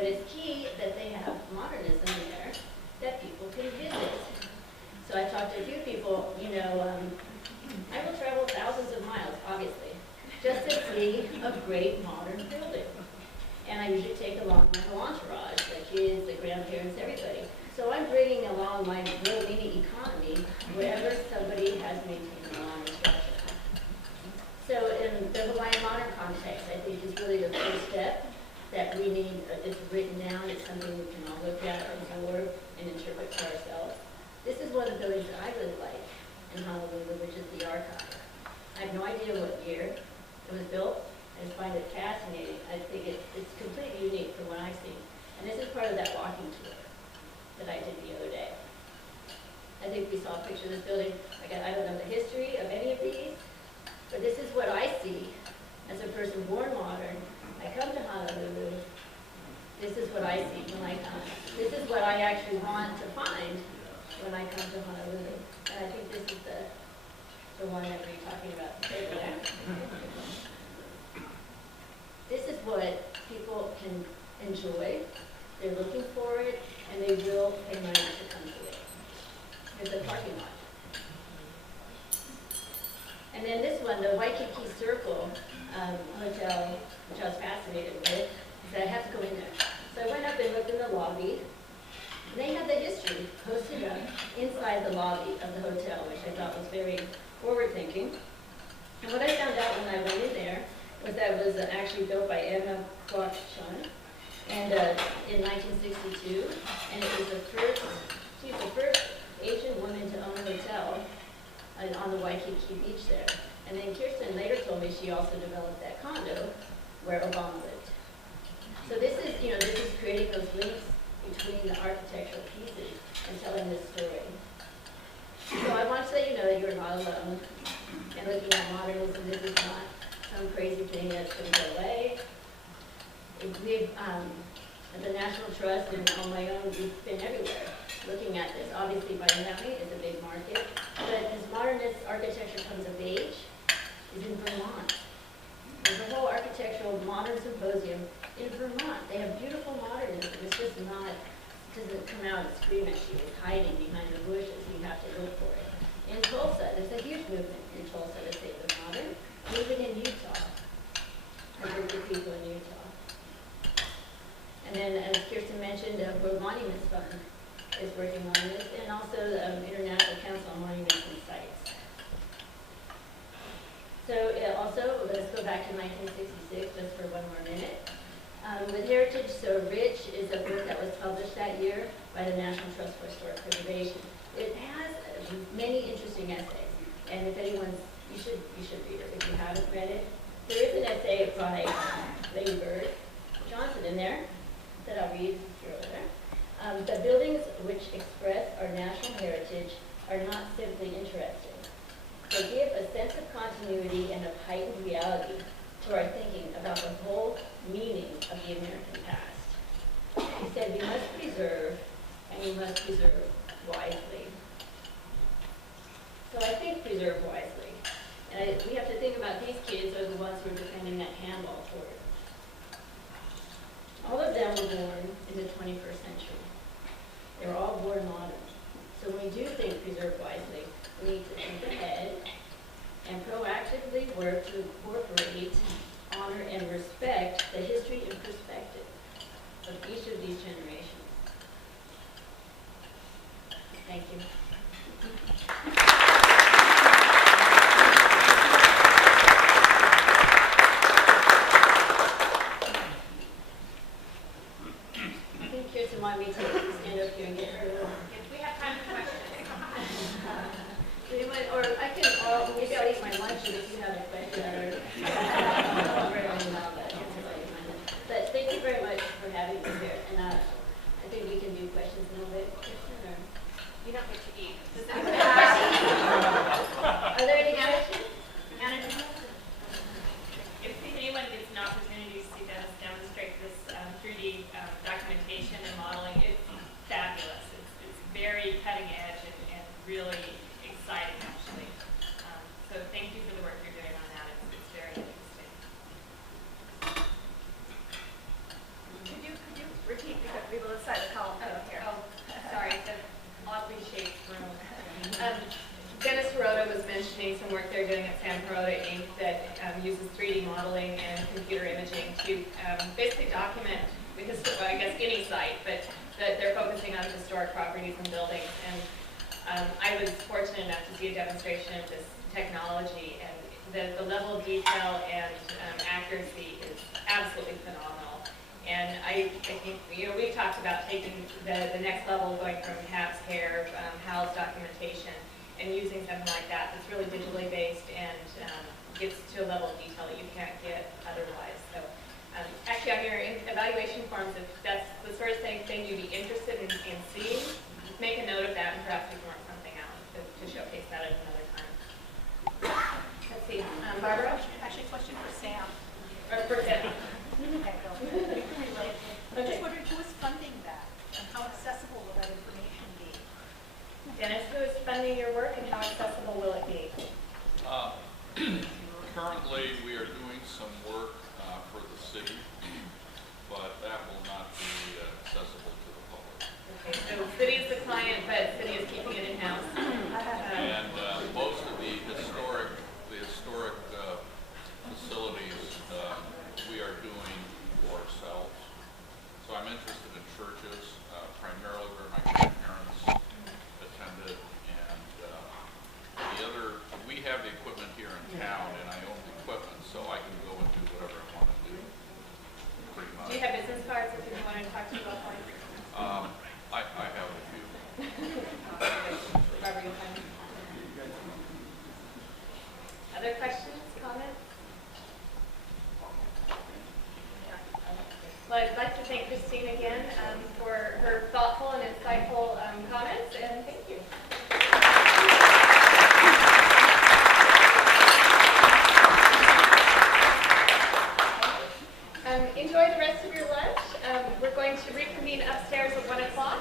But it's key that they have modernism in there that people can visit. So I talked to a few people, I will travel thousands of miles, obviously, just to see a great modern building. And I usually take along my whole entourage, the kids, the grandparents, everybody. So I'm bringing along my little mini economy wherever somebody has maintained a modern structure. So in the Hawaiian modern context, I think is really the first step that we need. It's written down. It's something we can all look at, absorb, and interpret for ourselves. This is one of the buildings that I really like in Honolulu, which is the archive. I have no idea what year it was built. I just find it fascinating. I think it's completely unique from what I've seen. And this is part of that walking tour that I did the other day. I think we saw a picture of this building. Again, I don't know the history of any of these, but this is what I see as a person born modern. I come to Honolulu. This is what I see when I come. This is what I actually want to find when I come to Honolulu. And I think this is the one that we're talking about over there. This is what people can enjoy. They're looking for it, and they will pay money to come to it. Here's the parking lot. And then this one, the Waikiki Circle Hotel, which I was fascinated with, said I have to go in there. So I went up and looked in the lobby. And they had the history posted up inside the lobby of the hotel, which I thought was very forward-thinking. And what I found out when I went in there was that it was actually built by Emma Kwok-chun and in 1962, and it was she was the first Asian woman to own a hotel on the Waikiki beach there. And then Kirsten later told me she also developed that condo where Obama lived. So this is creating those links between the architectural pieces and telling this story. So I want to let you know that you're not alone. And looking at modernism, this is not some crazy thing that's going to go away. We've, at the National Trust and on my own, we've been everywhere looking at this. Obviously, Miami is a big market, but this modernist architecture comes of age is in Vermont. There's a whole architectural modern symposium in Vermont. They have beautiful modernism. It's just not, doesn't come out and scream at you. It's hiding behind the bushes. You have to look for it. In Tulsa, there's a huge movement in Tulsa to save the modern. Even in Utah. I work with people in Utah. And then, as Kirsten mentioned, the World Monuments Fund is working on this, and also the International Council on Monuments and Sites. So also, let's go back to 1966 just for one more minute. With Heritage So Rich is a book that was published that year by the National Trust for Historic Preservation. It has many interesting essays, and if anyone's, you should read it if you haven't read it. There is an essay by Lady Bird Johnson in there that I'll read here over there. The buildings which express our national heritage are not simply interesting. They give a sense of continuity and of heightened reality to our thinking about the whole meaning of the American past. He said we must preserve, and we must preserve wisely. So I think preserve wisely. And we have to think about these kids are the ones who are defending that handball court. All of them were born in the 21st century. They were all born modern. So when we do think preserve wisely, we need to think ahead and proactively work to incorporate, honor, and respect the history and perspective of each of these generations. Thank you. Kirsten wanted me to stand up here and get her. We have time for questions. Or I can, maybe I'll eat my lunch and if you have a question but thank you very much for having me here. And I think we can do questions a little bit, Kirsten, or You don't get to eat. are there any questions? If anyone gets an opportunity to see us demonstrate this 3D documentation and modeling, it's fabulous. It's very cutting edge and really exciting, actually. So thank you for the work you're doing on that. It's very interesting. Could you to be able to decide the column code here. Oh, sorry, it's an oddly shaped room. Dennis Hirota was mentioning some work they're doing at San Hirota Inc. that uses 3D modeling and computer imaging to basically document the I guess any site, but that they're focusing on historic properties and buildings. And I was fortunate enough to see a demonstration of this technology, and the level of detail and accuracy is absolutely phenomenal. And I think, we've talked about taking the next level, going from HAB's care, HAL's documentation, and using something like that that's really digitally based and gets to a level of detail that you can't get otherwise. So actually on your evaluation forms, if that's the sort of thing you'd be interested in seeing, make a note of that and perhaps we can work something out to showcase that at another time. Let's see, Barbara? Actually, a question for Sam. Or for Debbie? Okay, go. I'm just wondering who is funding that and how accessible will that information be? Dennis, who is funding your work and how accessible will it be? Currently, we are doing some work for the city, but that will not be accessible to the public. Okay, so city is the client, but city is keeping it in-house. And most of the historic facilities we are doing for ourselves. So I'm interested in churches, primarily where my grandparents attended, and the other, we have the equipment here in town, and I own the equipment, so I can go and do whatever I want to do, pretty much. Do you have business cards if you want to talk to you about one? I have a few. Barbara, you'll find it. Other questions, comments? Well, I'd like to thank Christine again for her thoughtful and insightful comments, and thank you. Enjoy the rest of your lunch. We're going to reconvene upstairs at 1 o'clock.